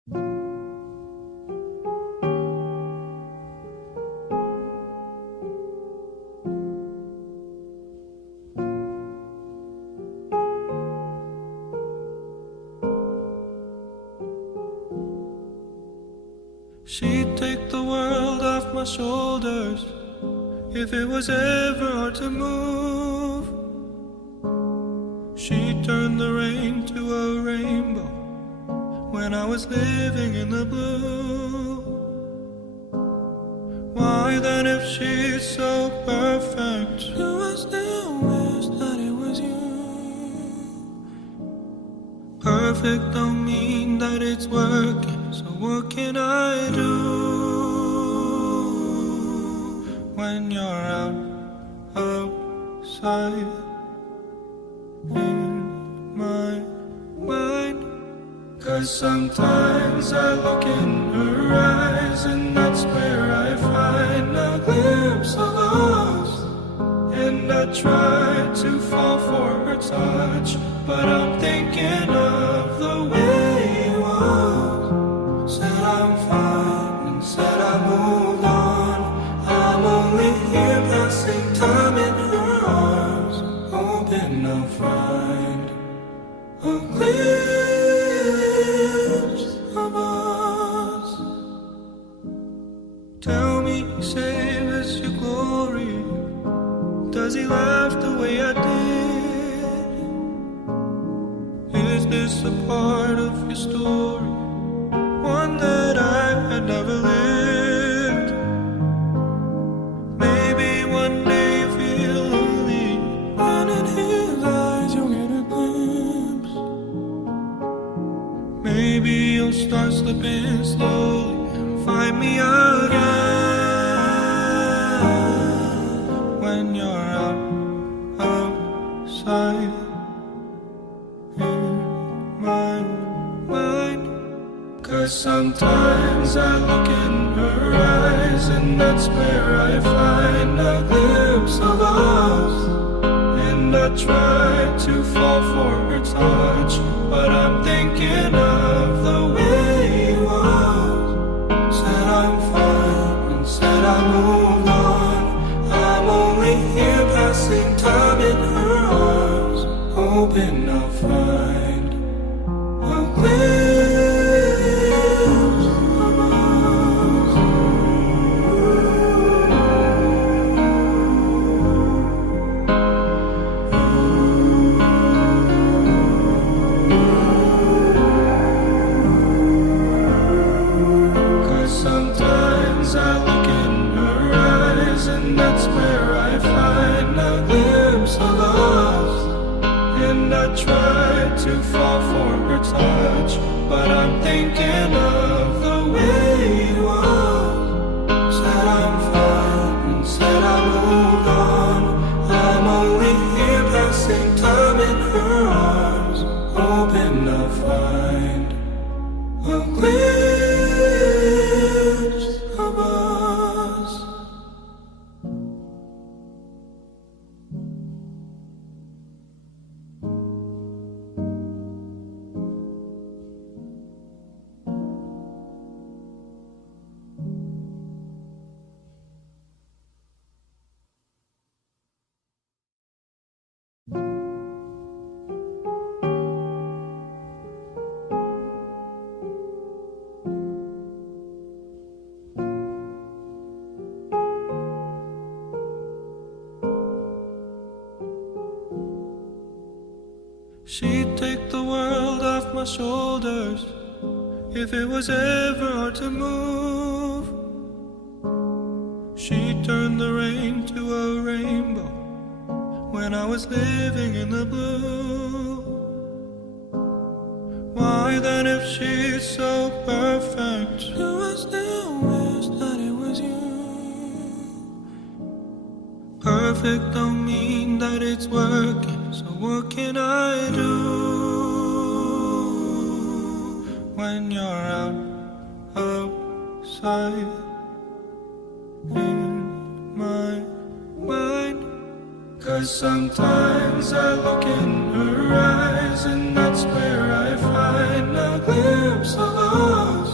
She'd take the world off my shoulders if it was ever hard to move. She'd turn the rain to a rainbow when I was living in the blue. Why then, if she's so perfect, do I still wish that it was you? Perfect don't mean that it's working. So what can I do when you're outside in my mind? 'Cause sometimes I look in her eyes, and that's where I find a glimpse of us. And I try to fall for her touch, but I'm thinking of the way you was. Said I'm fine and said I moved on. I'm only here passing time in her arms, hoping I'll find a glimpse of us. Tell me, save us your glory. Does he laugh the way I did? Is this a part of your story? One that I had never lived. Maybe one day you feel lonely, and in his eyes you'll get a glimpse. Maybe you'll start slipping slowly and find me again when you're outside in my mind. 'Cause sometimes I look in her eyes, and that's where I find a glimpse of us. And I try to fall for her touch, but I'm thinking of the way you was. Said I'm fine and said I moved on. I'm only here passing time in her arms, hoping I'll find a glimpse. 'Cause sometimes I look in her eyes, and that's where I find a glimpse of us. And I try to fall for her touch, but I'm thinking of the way you was. Said I'm fine and said I moved on. I'm only here passing time in her arms, hoping I'll find a glimpse of us. She'd take the world off my shoulders if it was ever hard to move. She'd turn the rain to a rainbow when I was living in the blue. Why then, if she's so perfect, do I still wish that it was you? Perfect don't mean that it's working. So what can I do when you're outside in my mind? 'Cause sometimes I look in her eyes, and that's where I find a glimpse of us.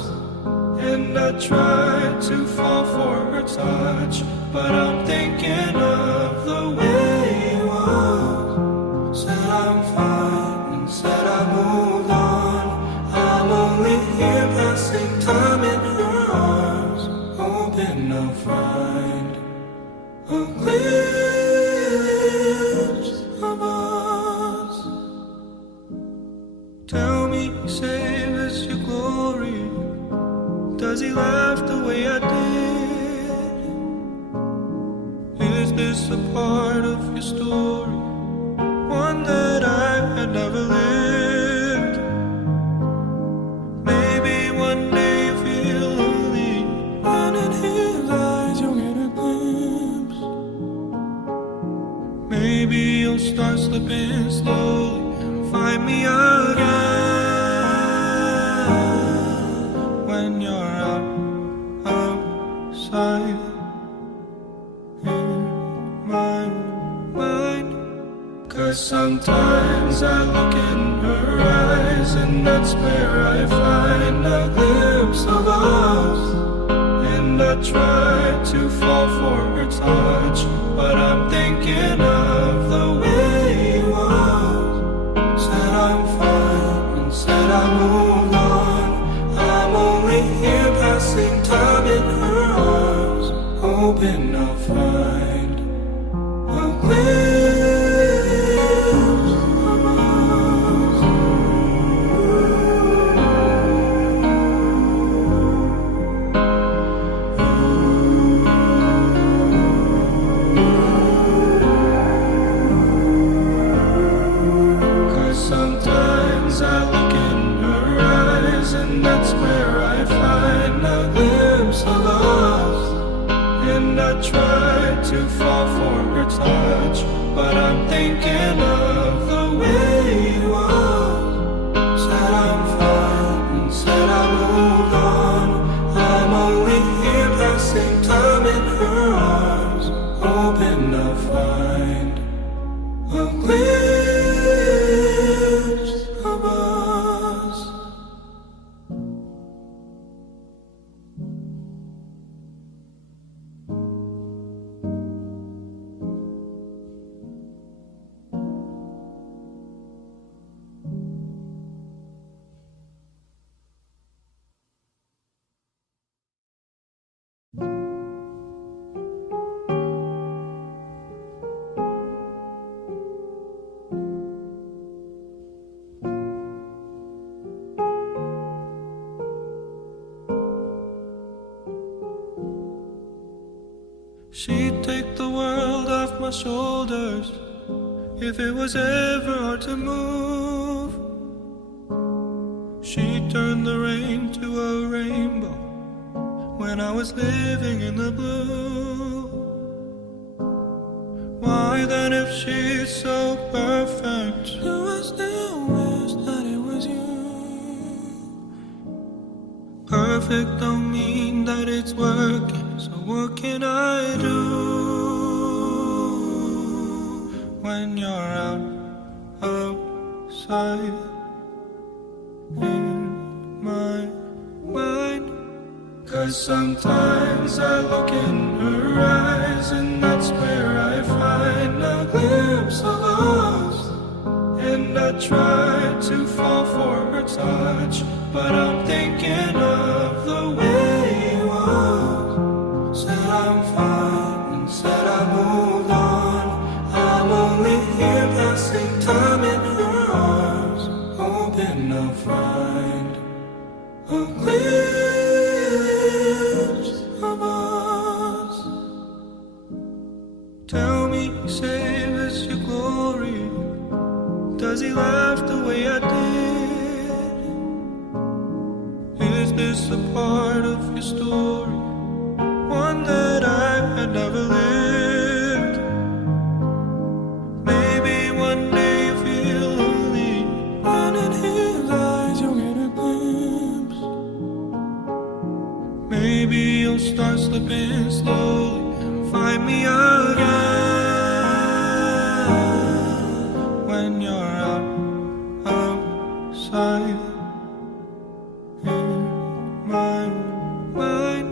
try to fall for her touch, but I'm thinking of the way you was. Said I'm fine and said I moved on. I'm only here passing time in her arms, hoping I'll find a glimpse of us. Tell me, save us your glory. Does he laugh the way I did? Is this a part of your story, one that I had never lived? Maybe one day you feel lonely, and in his eyes you'll get a glimpse. Maybe you'll start slipping slowly and find me again. When you're outside in my mind, 'cause sometimes I look in her eyes, and that's where I find a glimpse of us. And I try to fall for her touch, but I'm thinking of the way you was. Said I'm fine and said I moved on. I'm only here passing time in her arms, hoping I'll find a glimpse of us. 'Cause sometimes I look in her eyes, and that's where I find a glimpse of us. And I try to fall for her touch, but I'm thinking of the way you was. Said I'm fine and said I moved on. I'm only here passing time in her arms, hoping I'll find a glimpse of us. She'd take the world off my shoulders if it was ever hard to move. She'd turn the rain to a rainbow when I was living in the blue. Why then, if she's so perfect, do I still wish that it was you? Perfect don't mean that it's working, so what can I do when you're outside in my mind? 'Cause sometimes I look in her eyes, and that's where I find a glimpse of us. And I try to fall for her touch, but I'm thinking of the way you was. Said I'm fine and said I moved on. I'm only here passing time in her arms, hoping I'll find a glimpse of us. Tell me, save us your glory. Does he laugh the way I did? Is this a part of your story, one that I had never lived? Maybe one day you feel lonely, and in his eyes you'll get a glimpse. Maybe you'll start slipping slowly and find me again. When you're outside in my mind.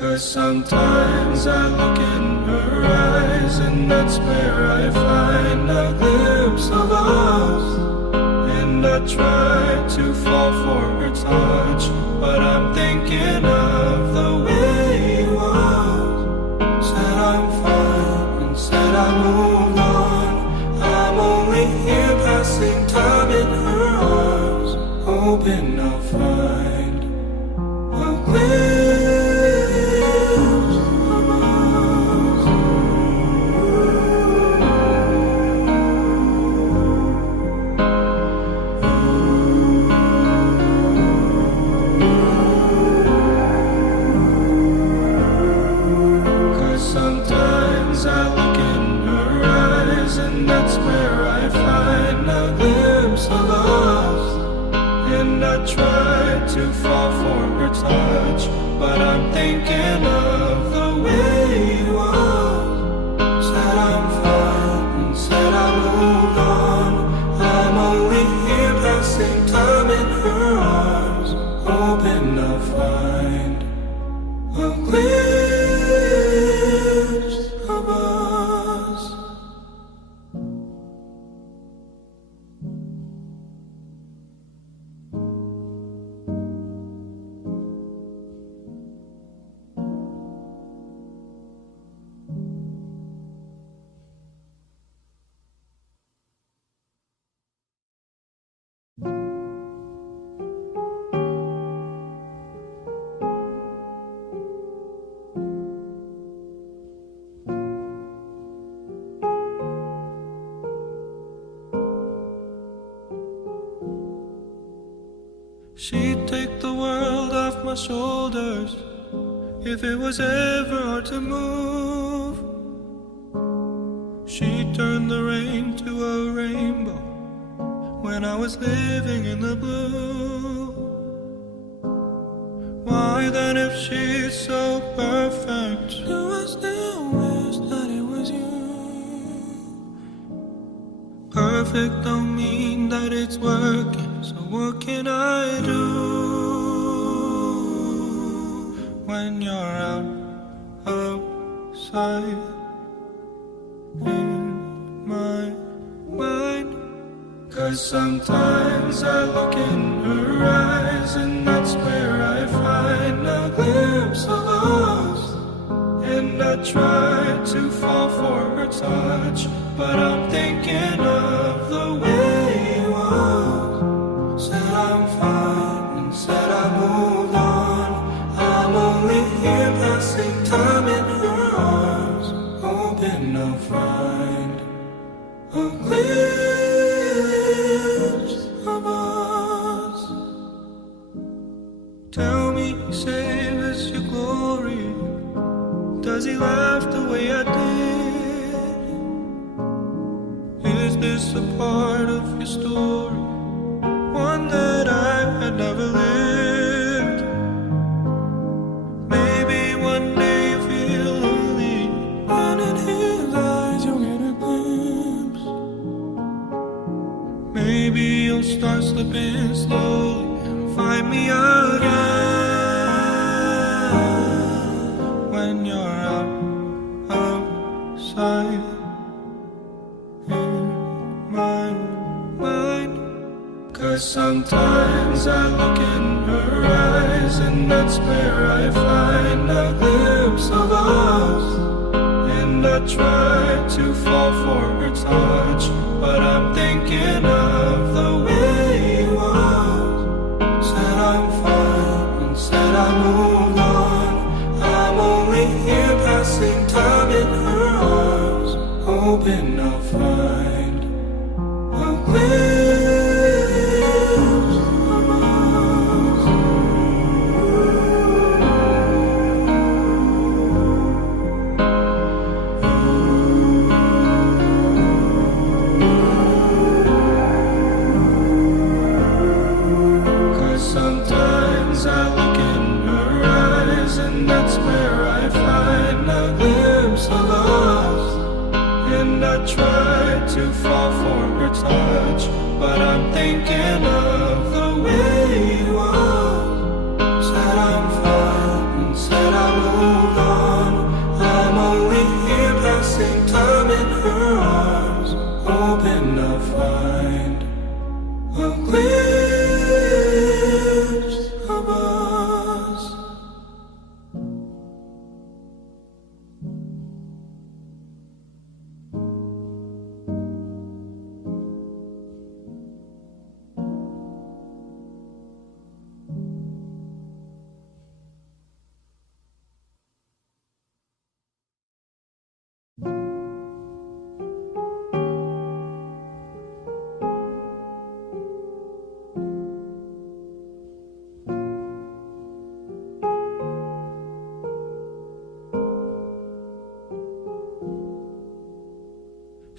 'Cause sometimes I look in her eyes, and that's where I find a glimpse of us. And I try to fall for her touch, but I'm thinking of the way it was. Said I'm fine and said I moved on. I'm only here passing time in her arms, hoping I'll find a glimpse of us. 'Cause sometimes I look in her eyes, and that's where I find a glimpse of us. And I try to fall for her touch, but I'm thinking of the way it was. Said I'm fine and said I moved on. I'm only here passing time in her arms, hoping I'll find a glimpse of us. She'd take the world off my shoulders if it was ever hard to move. She'd turn the rain to a rainbow when I was living in the blue. Why then, if she's so perfect, do I still wish that it was you? Perfect don't mean that it's working, so what can I do when you're outside in my mind? 'Cause sometimes I look in her eyes, and that's where I find a glimpse of us. And I try to fall for her touch, but I'm thinking of the way it was. Said I'm fine and said I moved on. I'm only here passing time in her arms, hoping I'll find a glimpse of us. Tell me, save us your glory. Does he laugh the way I did? Is this a part of your story, one that I had never lived? Maybe one day you feel lonely, and in his eyes you'll get a glimpse. Maybe you'll start slipping slowly and find me again when you're outside in my mind. 'Cause sometimes I look in her eyes, and that's where I find a glimpse of us. And I try to fall for her touch, but I'm thinking of the way it was. Said I'm fine and said I moved on. I'm only here passing time in her arms, hoping I'll find a glimpse of us. 'Cause sometimes I look in her eyes, and that's where I find a glimpse of us. And I try to fall for her touch, but I'm thinking of the way it was. Said I'm fine and said I moved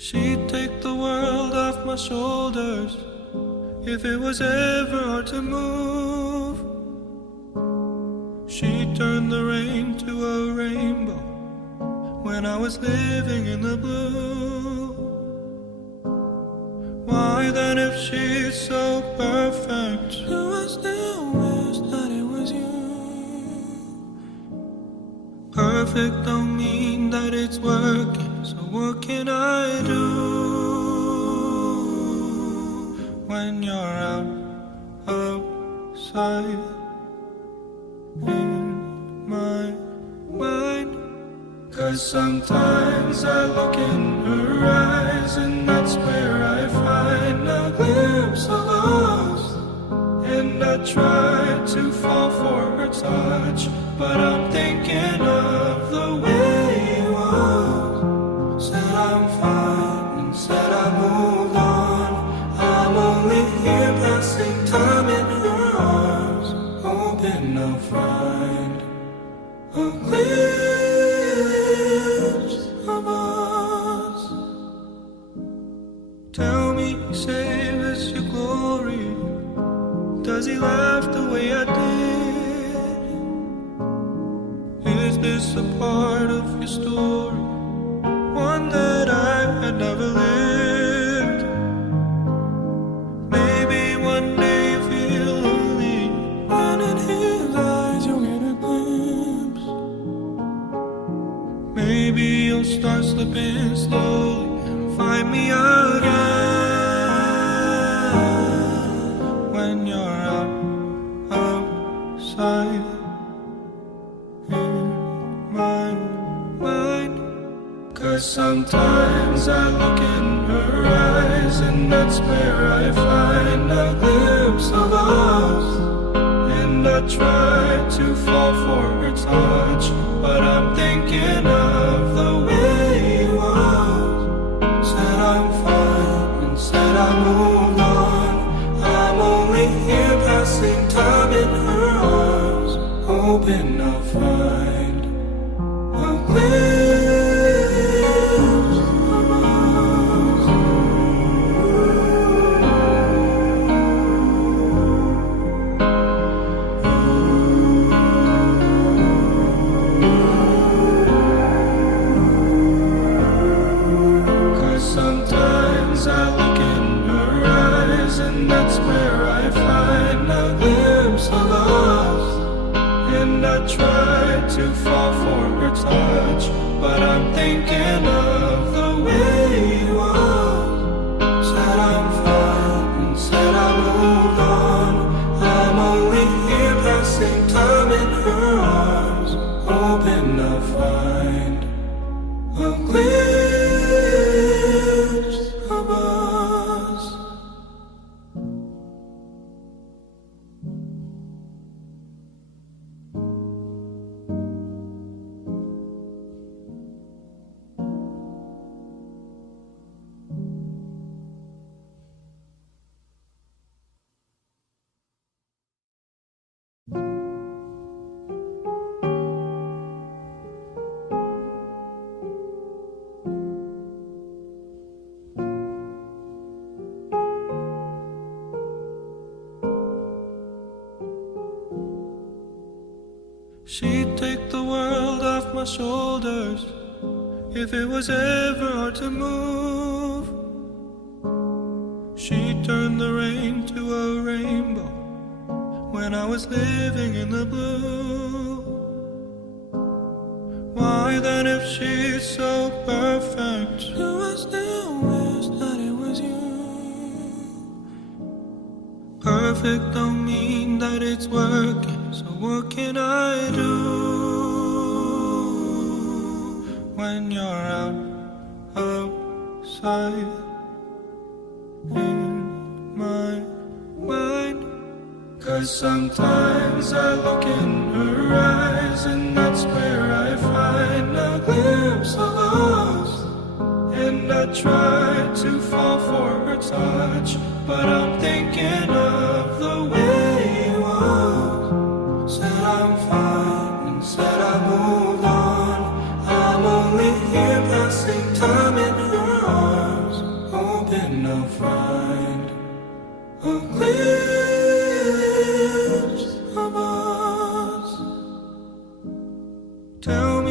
She'd take the world off my shoulders if it was ever hard to move. She'd turn the rain to a rainbow when I was living in the blue. Why then, if she's so perfect, do I still wish that it was you? Perfect don't mean that it's working, so what can I do when you're outside in my mind? 'Cause sometimes I look in her eyes, and that's where I find a glimpse of us. And I try to fall for her touch, but I'm thinking of the way it was. Said I'm fine and said I moved on. I'm only here passing time in her arms, hoping I'll find a glimpse of us. Tell me, save us your glory. Does he laugh the way I did? Is this a part of your story, one that I had never lived? Maybe one day you feel lonely, and in his eyes you'll get a glimpse. Maybe you'll start slipping slowly and find me again when you're outside in my mind. 'Cause sometimes I look in her eyes, and that's where I find a glimpse of us. And I try to fall for her touch, but I'm thinking of the way it was. Said I'm fine and said I moved on. I'm only here passing time in her arms, hoping I'll find a glimpse of us. 'Cause sometimes I look in her eyes, and that's where I find a glimpse of us. And I try to fall for her touch, but I'm thinking of the way it was. Said I'm fine and said I moved on. I'm only here passing time in her arms, hoping I'll find a glimpse of us. She'd take the world off my shoulders if it was ever hard to move. She'd turn the rain to a rainbow when I was living in the blue. Why then, if she's so perfect, do I still wish that it was you? Perfect don't mean that it's working, so what can I do when you're outside in my mind? 'Cause sometimes I look in her eyes, and that's where I find a glimpse of us. And I try to fall for her touch, but I'm thinking of the way it was. Said I'm fine and said I moved on. I'm only here passing time in her arms.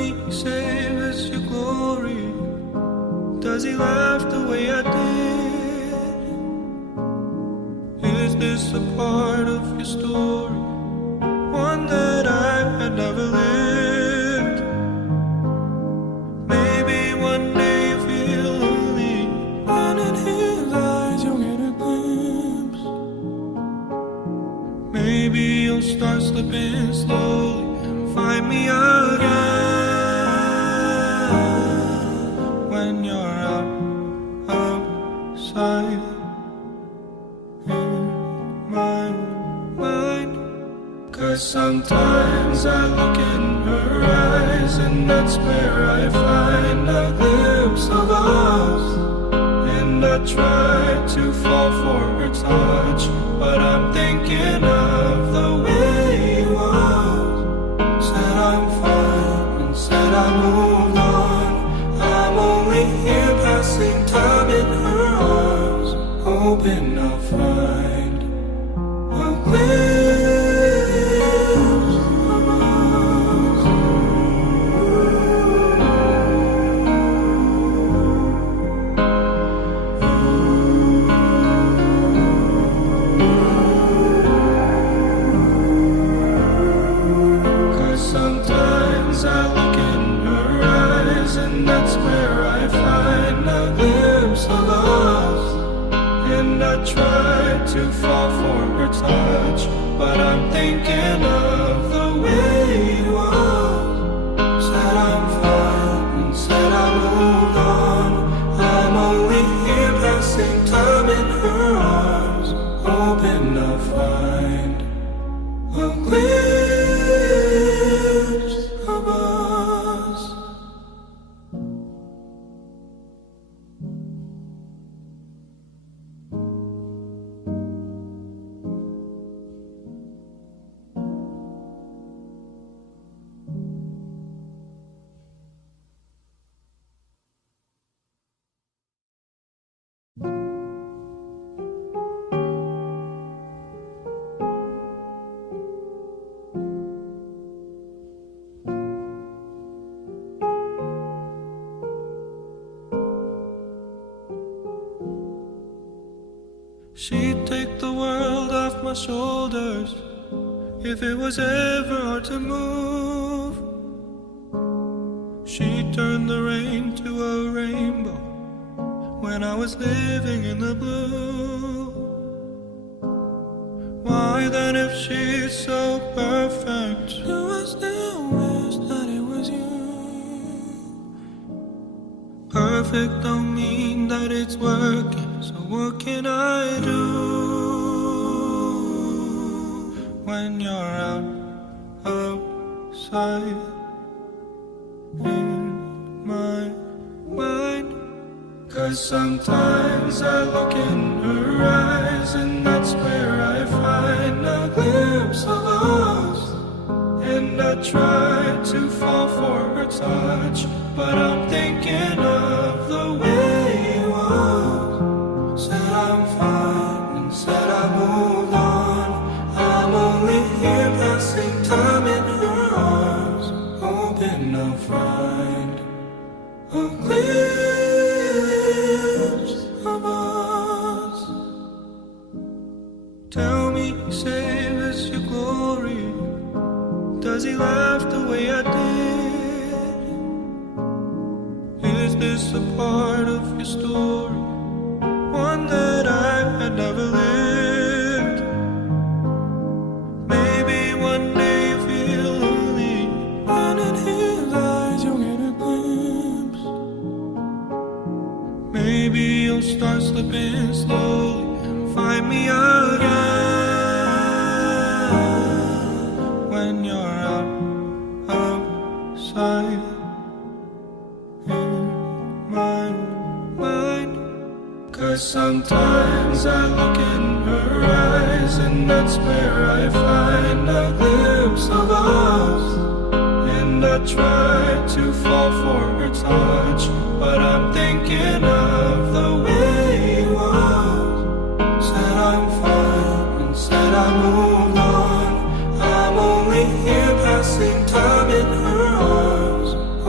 me, savors your glory? Does he laugh the way I did? Is this a part of your story, one that I had never lived? Maybe one day you feel lonely, and in his eyes you'll get a glimpse. Maybe you'll start slipping slowly and find me again when you're outside in my mind. 'Cause sometimes I look in her eyes, and that's where I find a glimpse of us. And I try to fall for her touch, but I'm thinking of the way he was. Said I'm fine and said I moved on. I'm only here passing time in her arms, hoping I'll find a glimpse of us. 'Cause sometimes I look in her eyes, and that's where I find a glimpse of us. And I try to fall for her touch, but I'm thinking of the way he was. Said I'm fine and said I moved on. I'm only here passing time in her arms, hoping I'll find a glimpse of us. She'd take the world off my shoulders if it was ever hard to move. She'd turn the rain to a rainbow when I was living in the blue. Why then, if she's so perfect, do I still wish that it was you? Perfect don't mean that it's working, so what can I do when you're outside in my mind? 'Cause sometimes I look in her eyes, and that's where I find a glimpse of us. And I try to fall for her touch, but I'm thinking of the way he was. Said I'm fine and said I moved on. I'm only here passing time in her arms, hoping I'll find a glimpse of us. Tell me, savors your glory? Does he laugh the way I did? Is this a part of your story, one that I had never lived? Maybe one day you feel lonely, and in his eyes you'll get a glimpse. Maybe you'll start slipping slowly and find me again when you're outside in my mind. 'Cause sometimes I look in her eyes, and that's where I find a glimpse of us. And I try to fall for her touch, but I'm thinking of the way he was. Said I'm fine and said I moved on. I'm only here passing time in her arms,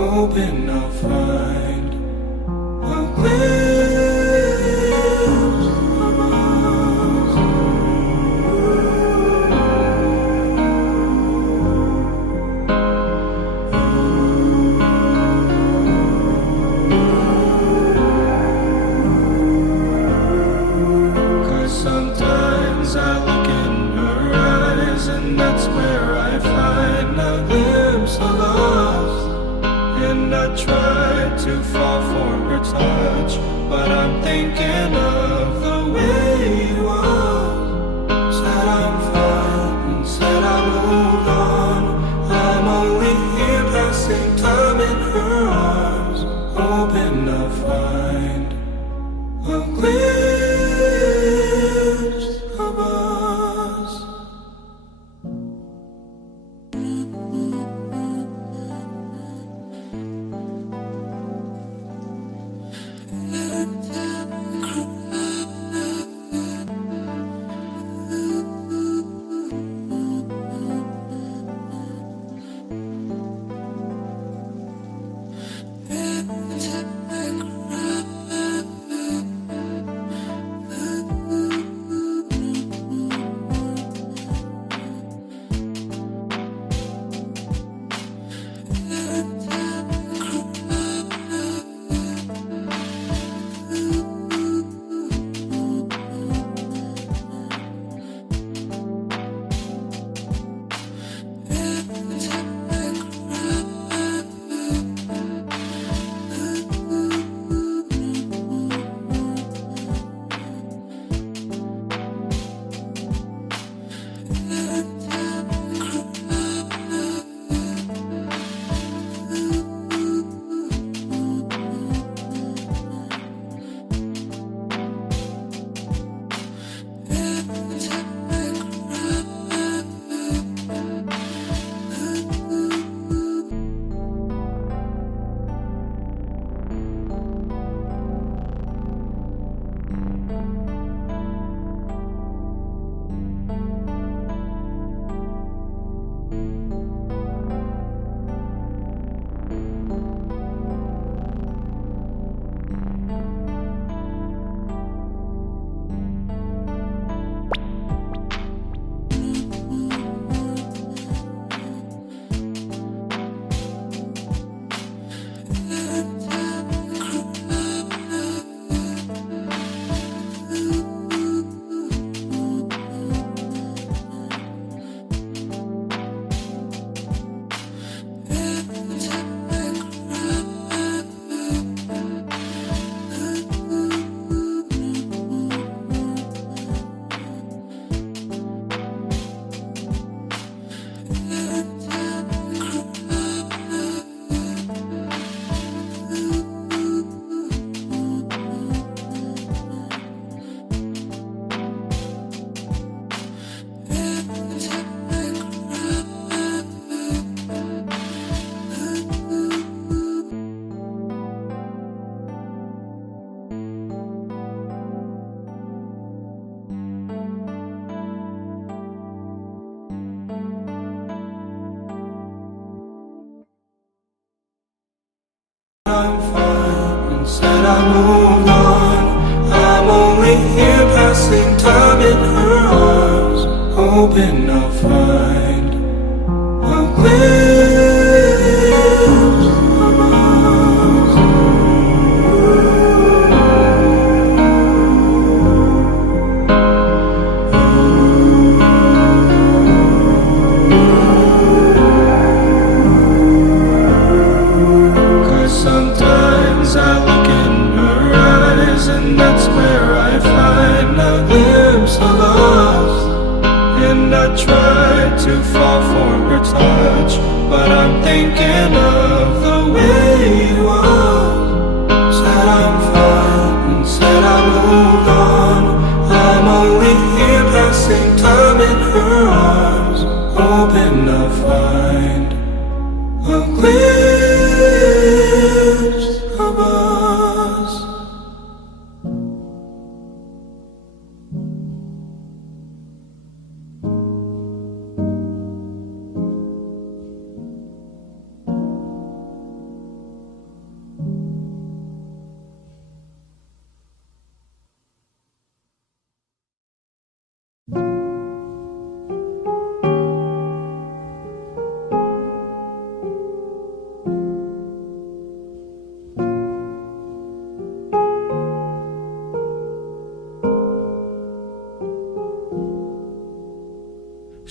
hoping I'll find a glimpse of us. 'Cause sometimes I look in her eyes, and that's where I find a glimpse of us. And I try to fall for her touch, but I'm thinking of the way it was. Said I'm fine, and said I moved on. I'm only here passing time in her arms, hoping I'll find a glimpse of us. I'm fine, and said I moved on. I'm only here passing time in her arms, hoping I'll find a glimpse of us. 'Cause sometimes I look in her eyes, and that's where I find a glimpse of us. And I try to fall for her touch, but I'm thinking of the way it was. Said I'm fine, and said I moved on. I'm only here passing time in her arms, hoping I'll find a glimpse of us.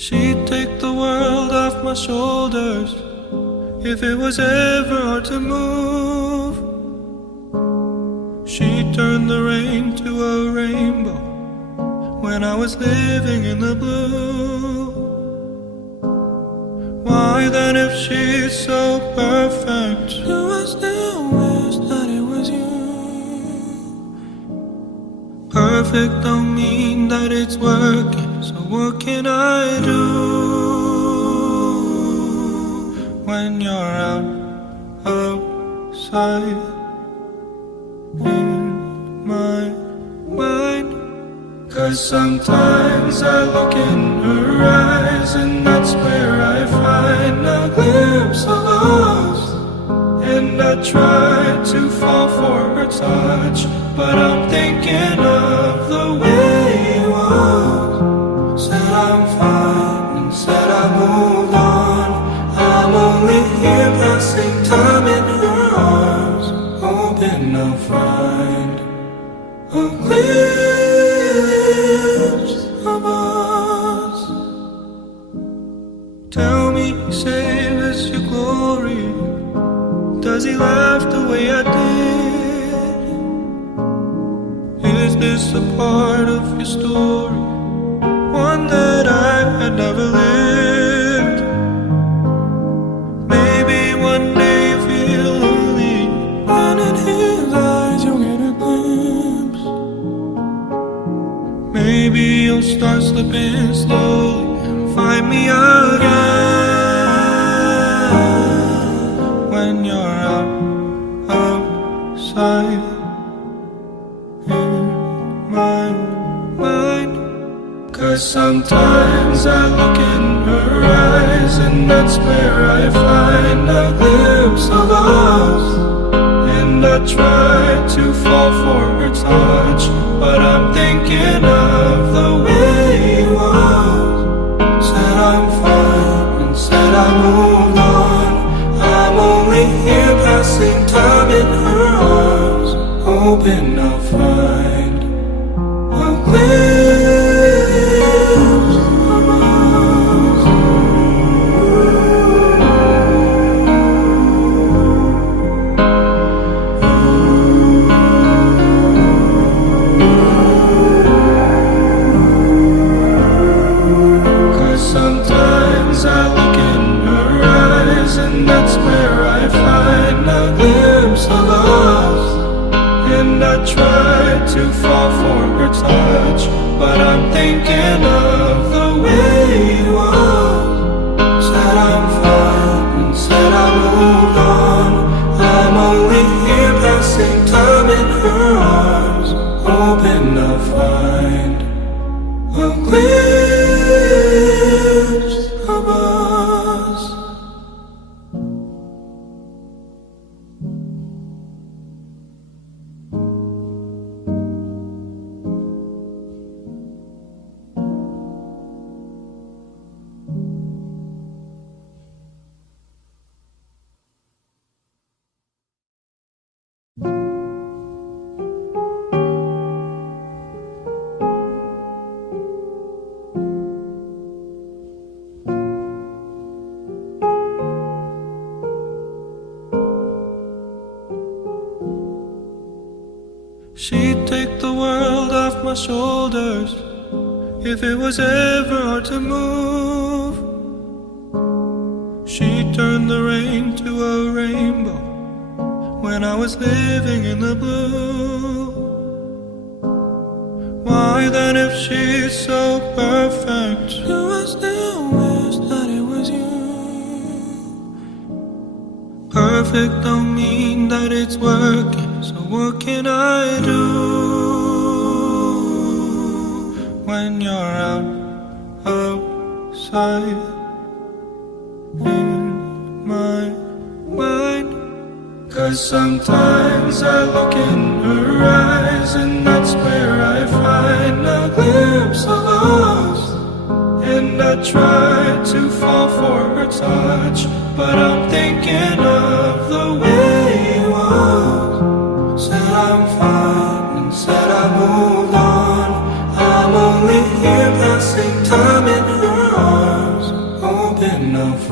She'd take the world off my shoulders if it was ever hard to move. She'd turn the rain to a rainbow when I was living in the blue. Why then, if she's so perfect, do I still wish that it was you? Perfect don't mean that it's working, so what can I do when you're outside in my mind? 'Cause sometimes I look in her eyes, and that's where I find a glimpse of us. And I try to fall for her touch, but I'm thinking of the way you was. Said I'm fine, and said I moved on. I'm only here passing time in her arms, hoping I'll find a glimpse of us. Tell me, save us your glory. Does he laugh the way I did? Is this a part of your story, one that I had never lived? Maybe one day you feel lonely, and in his eyes you'll get a glimpse. Maybe you'll start slipping slowly and find me again when you're outside in my mind. 'Cause sometimes I look in her eyes, and that's where I find a glimpse of us. And I try to fall for her touch, but I'm thinking of the way you was. Said I'm fine, and said I moved on. I'm only here passing time in her arms, hoping I'll find a glimpse of us. 'Cause sometimes I look in her eyes, and that's where I find a glimpse of us. And I try to fall for her touch, but I'm thinking of the way you was. Said I'm fine, and said I moved on. I'm only here passing time in her arms, hoping I'll find a glimpse of us. She'd take the world off my shoulders if it was ever hard to move. She'd turn the rain to a rainbow when I was living in the blue. Why then, if she's so perfect, do I still wish that it was you? Perfect don't mean that it's working, so what can I do when you're outside in my mind? 'Cause sometimes I look in her eyes, and that's where I find a glimpse of us. And I try to fall for her touch, but I'm thinking of the way you was. Said I'm fine, and said I moved on. I'm only here passing time in her arms.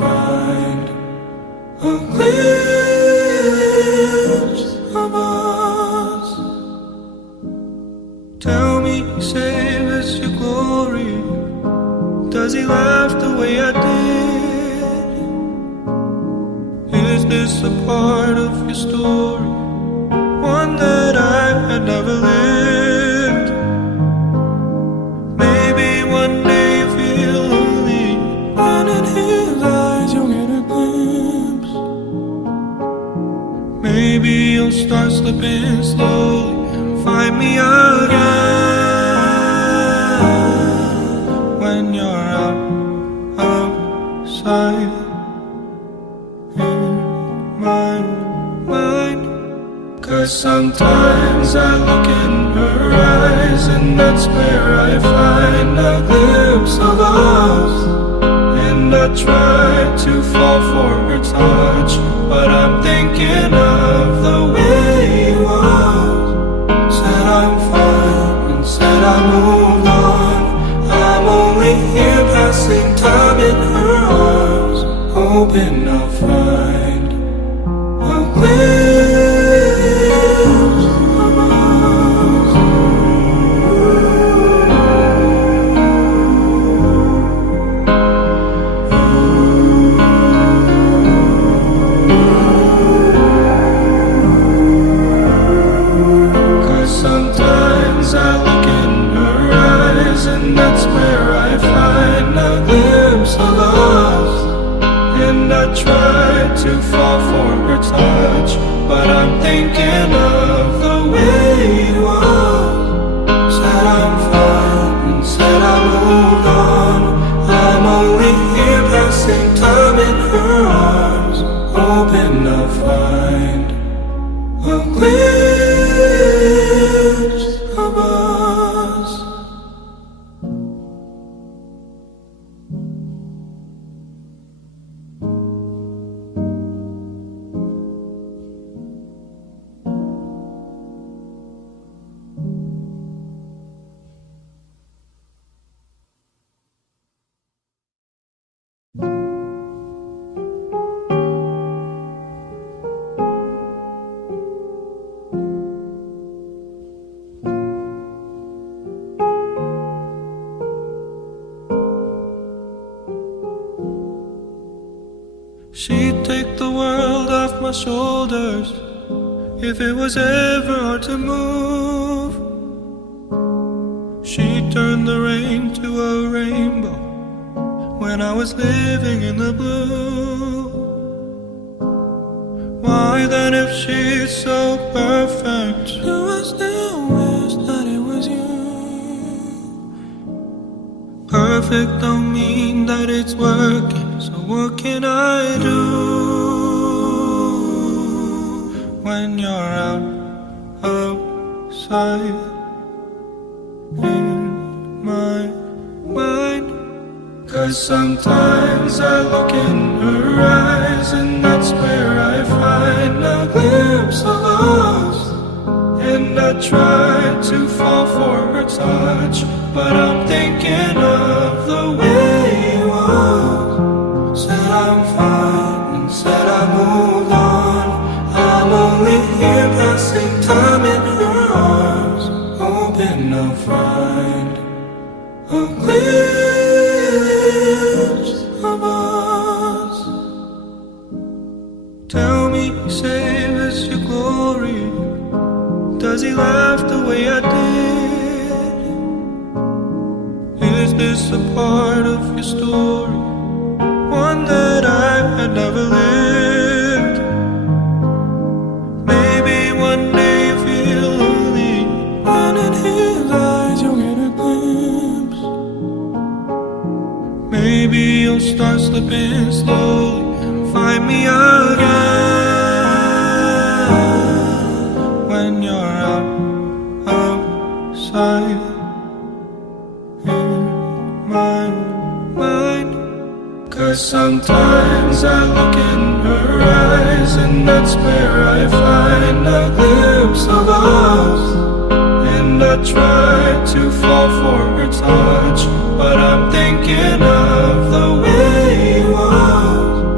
find a glimpse of us. Tell me, save us your glory. Does he laugh the way I did? Is this a part of your story? One that I had never lived. Maybe one day you feel lonely, and in his eyes you'll get a glimpse. Maybe you'll start slipping slowly and find me again when you're outside in my mind. 'Cause sometimes I look in her eyes, and that's where I find a glimpse of us. And I try to fall for her touch, but I'm thinking of the way he was. Said I'm fine and said I moved on. I'm only here passing time in her arms, hoping I'll find a glimpse of us. 'Cause sometimes I look in her eyes, and that's where I find a glimpse of us. And I try to fall for her touch, but I'm thinking of the way he was. Said I'm fine and said I moved on. I'm only here passing time in her arms, hoping I'll find a glimpse of us. She'd take the world off my shoulders if it was ever hard to move. She'd turn the rain to a rainbow when I was living in the blue. Why then, if she's so perfect, do I still wish that it was you? Perfect don't mean that it's working, so what can I do when you're outside in my mind? 'Cause sometimes I look in her eyes, and that's where I find a glimpse of us. And I try to fall for her touch, but I'm thinking of the way he was. Said I'm fine and said I moved on. I'm only here passing time in her arms, hoping I'll find a glimpse of us. Tell me, save us your glory. Does he laugh the way I did? Is this a part of your story? One that I had never lived. Maybe one day you feel lonely, and in his eyes you'll get a glimpse. Maybe you'll start slipping slowly and find me again when you're outside in my mind. 'Cause sometimes I look in her eyes, and that's where I find a glimpse of us. And I try to fall for her touch, but I'm thinking of the way he was.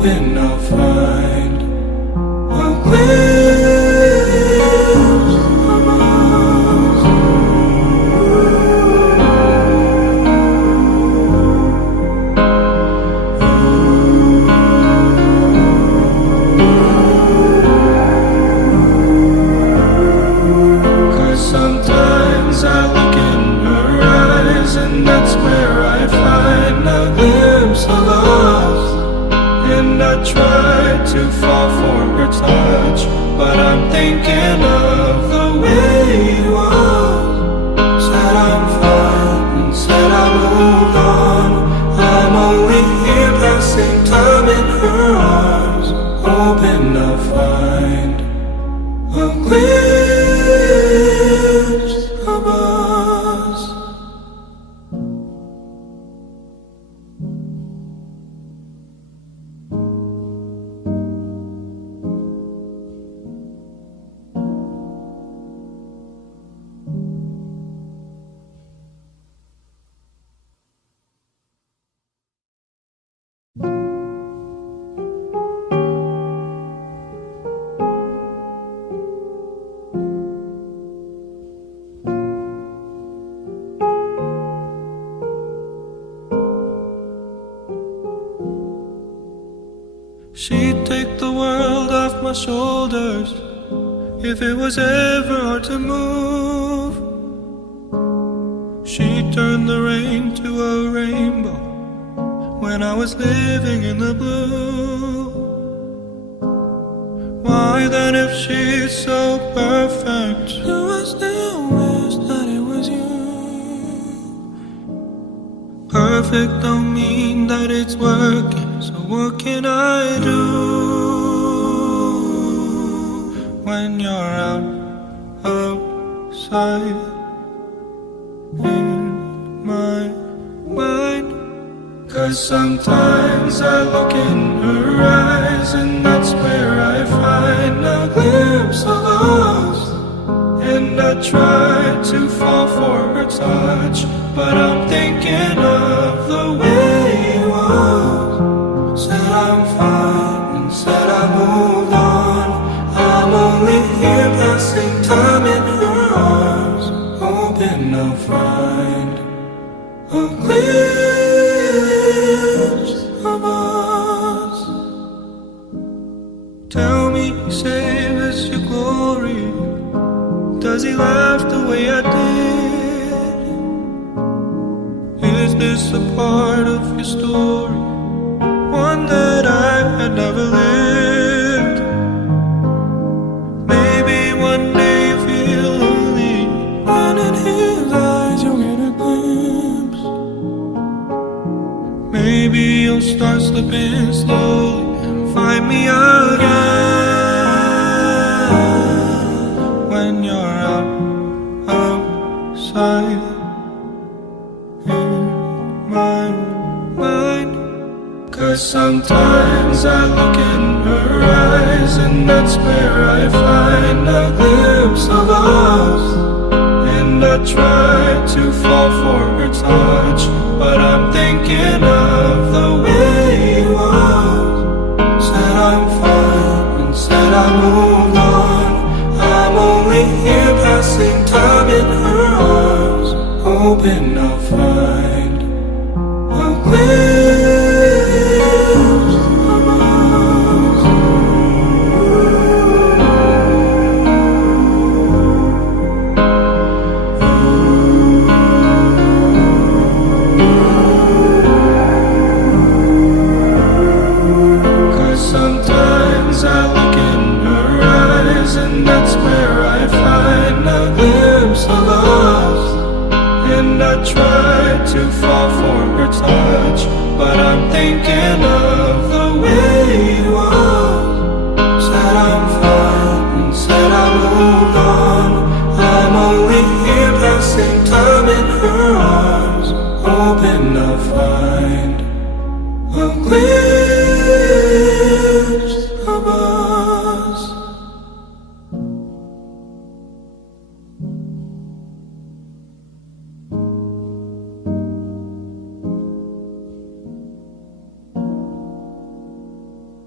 hoping I'll find a glimpse of us. 'Cause sometimes I look in her eyes, and that's where I find a glimpse of us. And I try to fall for her touch, but I'm thinking of the way it was. Said I'm fine and said I moved on. I'm only here passing time in her arms, hoping I'll find a glimpse of us. She'd take the world off my shoulders if it was ever hard to move. She'd turn the rain to a rainbow when I was living in the blue. Why then, if she's so perfect, do I still wish that it was you? Perfect don't mean that it's working, so what can I do when you're outside in my mind? 'Cause sometimes I look in her eyes, and that's where I find a glimpse of us. And I try to fall for her touch, but I'm thinking of the way it was. Said I'm fine and said I moved on. I'm only here passing time in her arms, hoping I'll find a glimpse of us. Tell me, save us your glory. Does he laugh the way I did? Is this a part of your story, one that I had never lived? Maybe one day you feel lonely, and in his eyes you'll get a glimpse. Maybe you'll start slipping slowly and find me again when you're outside in my mind. 'Cause sometimes I look in her eyes, and that's where I find a glimpse of us. And I try to fall for her touch, but I'm thinking of the way it was. Said I'm fine and said I moved on. I'm only here passing time in her arms, hoping I'll find a glimpse of us. 'Cause sometimes I look in her eyes, and that's where I find a glimpse of us. And I try to fall for her touch, but I'm thinking of the way it was. Said I'm fine and said I moved on. I'm only here passing time in her arms, hoping I'll find a glimpse of us.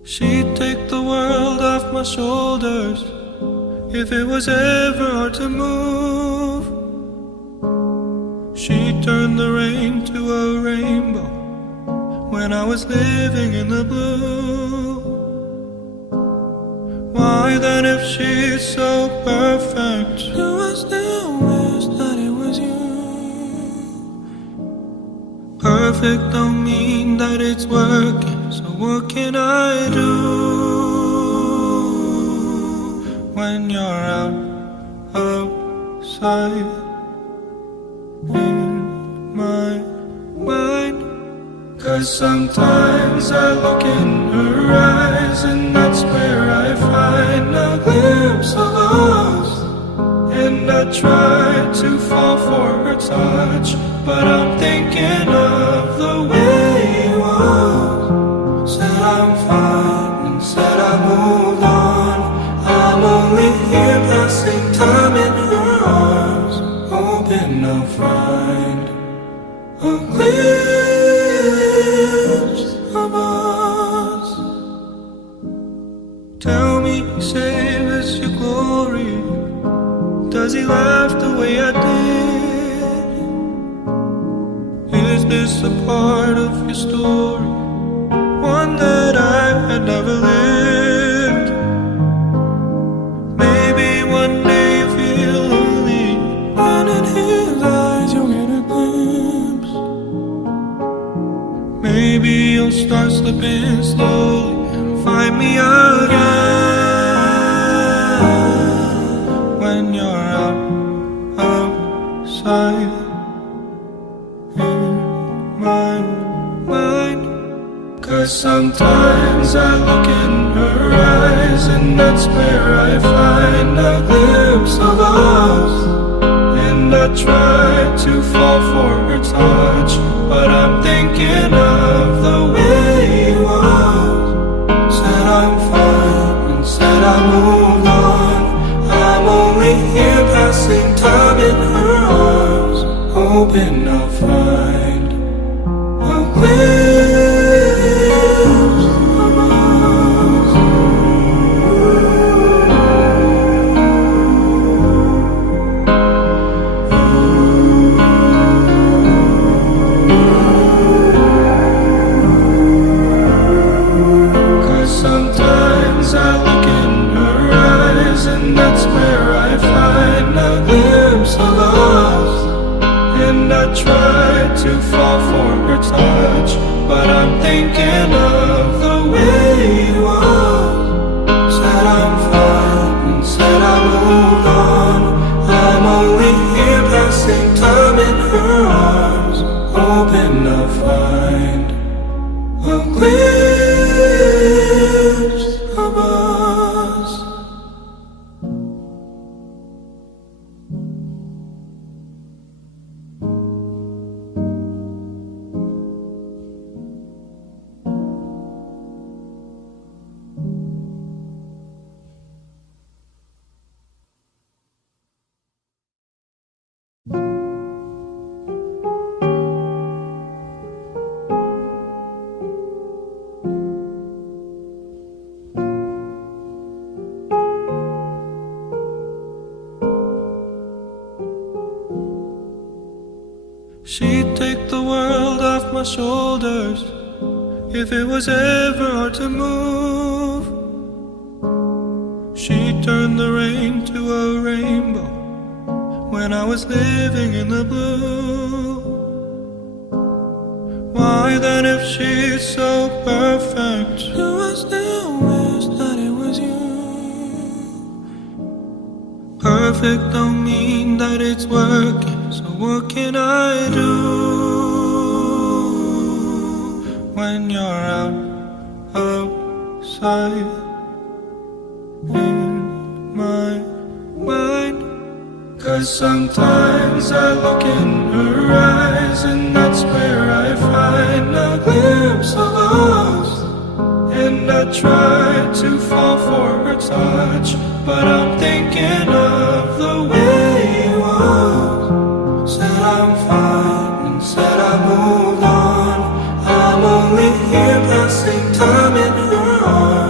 She'd take the world off my shoulders if it was ever hard to move. She'd turn the rain to a rainbow when I was living in the blue. Why then, if she's so perfect, do I still wish that it was you? Perfect don't mean that it's working, so what can I do when you're outside in my mind? 'Cause sometimes I look in her eyes, and that's where I find a glimpse of us. And I try to fall for her touch, but I'm thinking of the way it was. Said I'm fine and said I moved on. I'm only here passing time in her arms, hoping I'll find a glimpse of us. Tell me, save us your glory. Does he laugh the way I did? Is this a part of your story, one that I had never lived? Maybe one day you feel lonely, and in his eyes you'll get a glimpse. Maybe you'll start slipping slowly and find me again when you're outside in my mind. 'Cause sometimes I look in her eyes, and that's where I find a glimpse of us. And I try to fall for her touch, but I'm thinking of the way it was. Said I'm fine and said I moved on. I'm only here passing time in her arms, hoping I'll find a glimpse of us. 'Cause sometimes I look in her eyes, and that's where I find a glimpse of us. And I try to fall for her touch, but I'm thinking of the way it was. Said I'm fine and said I moved on. I'm only here passing time in her arms, hoping I'll find a glimpse of us. She'd take the world off my shoulders if it was ever hard to move. She'd turn the rain to a rainbow when I was living in the blue. Why then, if she's so perfect, do I still wish that it was you? Perfect don't mean that it's working, so what can I do when you're outside in my mind? 'Cause sometimes I look in her eyes, and that's where I find a glimpse of us. And I try to fall for her touch, but I'm thinking of the way it was. Said I'm fine and said I moved on. I'm only here passing time in her arms.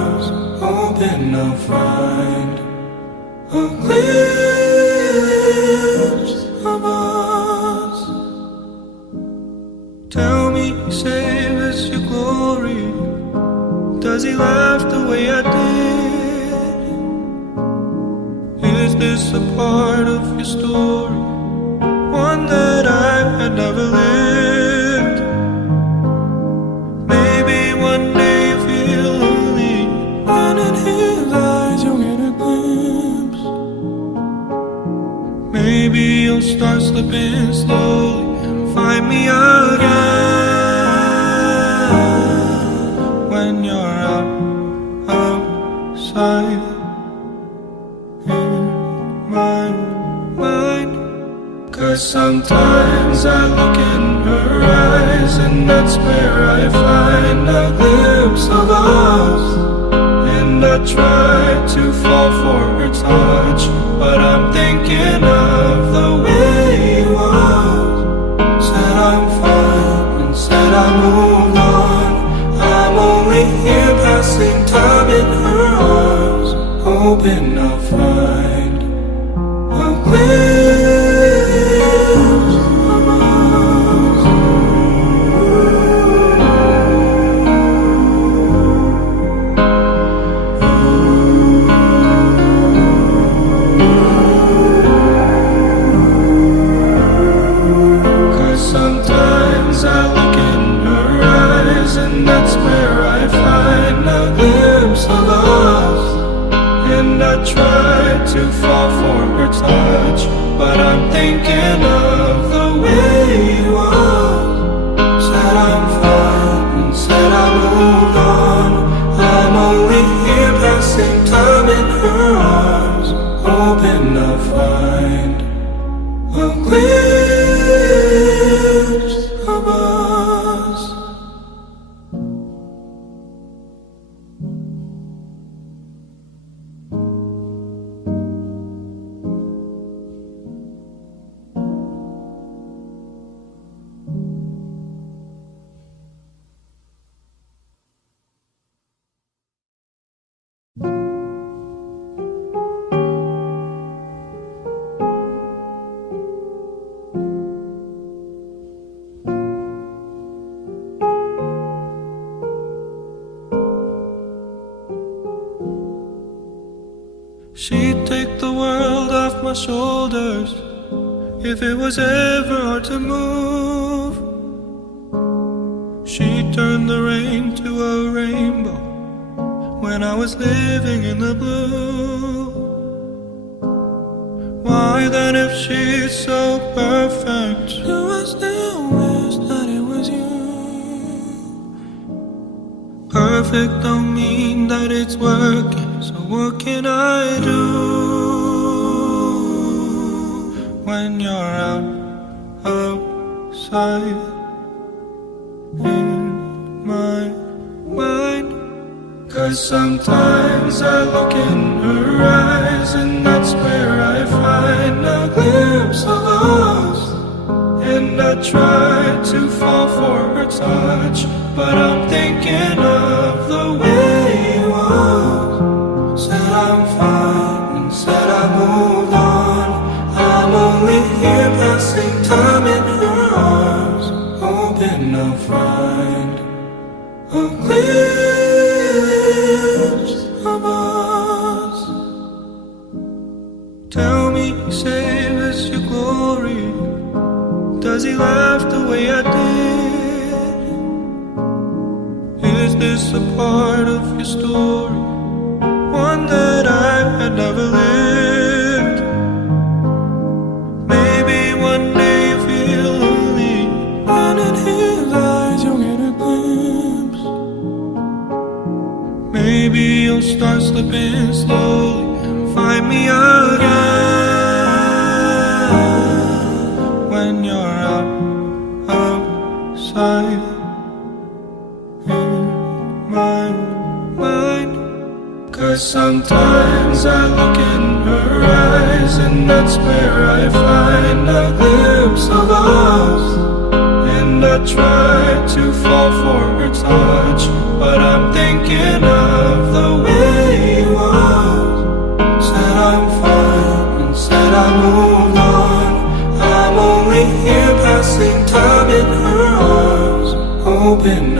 I'll find a glimpse of us. Tell me, save us your glory. Does he laugh the way I did? Is this a part of your story? One that I had never lived. Maybe one day you feel lonely, and in his eyes you'll get a glimpse. Maybe you'll start slipping slowly and find me again when you're outside in my mind. 'Cause sometimes I look in her eyes, and that's where I find a glimpse of us. And I try to fall for her touch, but I'm thinking of the way he was. Said I'm fine and said I moved on. I'm only here passing time in her arms, hoping I'll find a glimpse of us. 'Cause sometimes I look in her eyes, and that's where I find a glimpse of us. And I try to fall for her touch, but I'm thinking of the way he was. Said I'm fine and said I moved on. I'm only here passing time in her arms, hoping I'll find a glimpse of us. She'd take the world off my shoulders if it was ever hard to move. She'd turn the rain to a rainbow when I was living in the blue. Why then, if she's so perfect, do I still wish that it was you? Perfect don't mean that it's working, so what can I do when you're outside in my mind? 'Cause sometimes I look in her eyes, and that's where I find a glimpse of us. And I try to fall for her touch, but I'm thinking of the way he was. Said I'm fine and said I moved on. I'm only here passing time in her arms, hoping I'll find a glimpse of us. Tell me, save us your glory. Does he laugh the way I did? Is this a part of your story? One that I had never lived. Maybe one day you feel lonely, and in his eyes you'll get a glimpse. Maybe you'll start slipping slowly and find me again when you're outside in my mind. 'Cause sometimes I look in her eyes, and that's where I find a glimpse of us. And I try to fall for her touch, but I'm thinking of the way he was.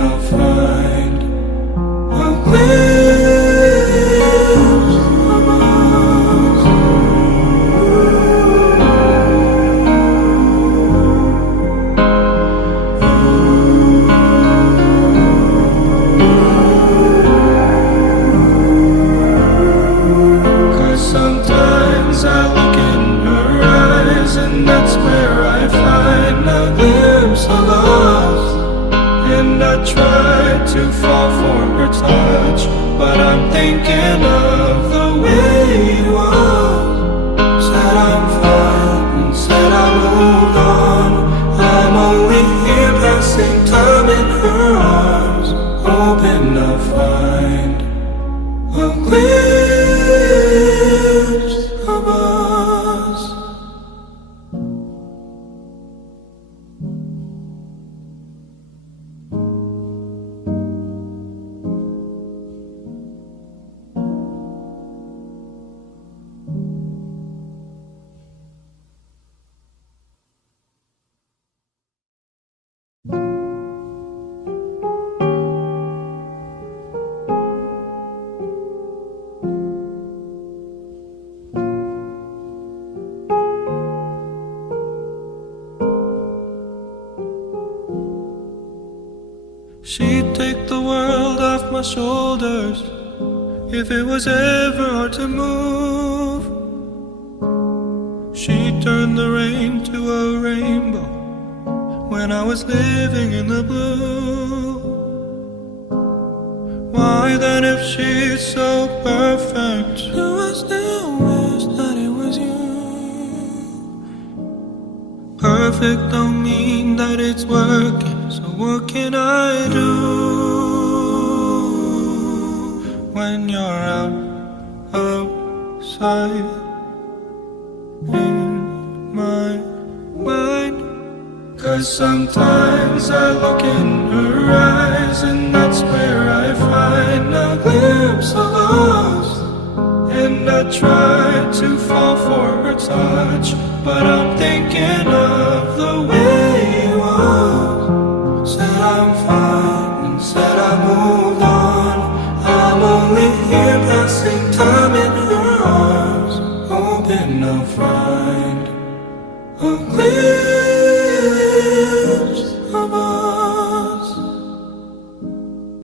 I'll find a glimpse of us. 'Cause sometimes I look in her eyes, and that's where I find a glimpse of us. And I try to fall for her touch, but I'm thinking of the way you was. Said I'm fine, and said I moved on. I'm only here passing time in her arms, hoping I'll find a glimpse of us. She'd take the world off my shoulders if it was ever hard to move. She'd turn the rain to a rainbow when I was living in the blue. Why then, if she's so perfect, do I still wish that it was you? Perfect don't mean that it's working, so what can I do when you're outside in my mind? 'Cause sometimes I look in her eyes, and that's where I find a glimpse of us. And I try to fall for her touch, but I'm thinking of the way you was. Said I'm fine, and said I moved on. I'm only here passing time in her arms, hoping I'll find a glimpse